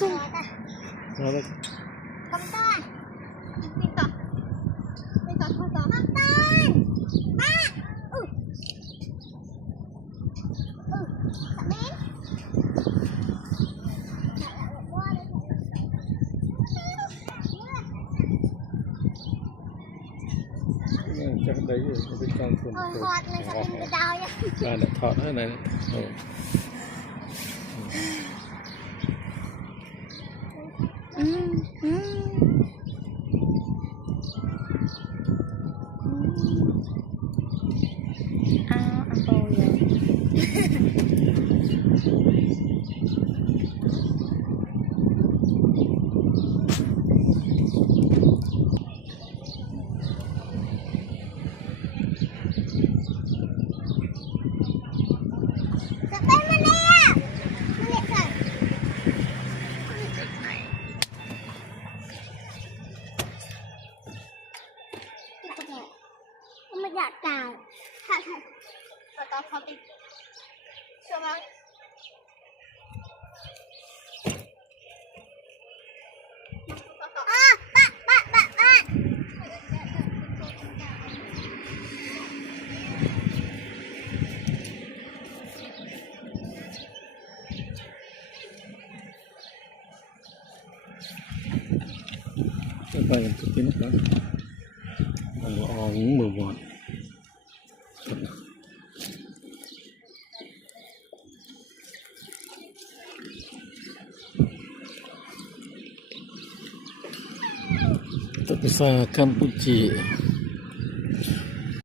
Sung. Rồi. Công tên. Đi tọt. Đi tọt thôi tọt. Công tên. Ba. Tạm đến. Chắc đấy bên trong phần Hot lên sao bên cái đau nhá. lại thọt thế này. Apple ya. Sampai mana ya? Melihat kan? Không đạt cào. Thật thật. Và tao không đi. Sao mà? Bạn. Các bạn thực hiện đó. Ong mờ mọt. Berbahasa Kampuchia.